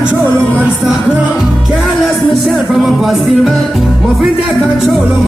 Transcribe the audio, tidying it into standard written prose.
Control of and start now. Careless myself from a past still man. Muffin take control of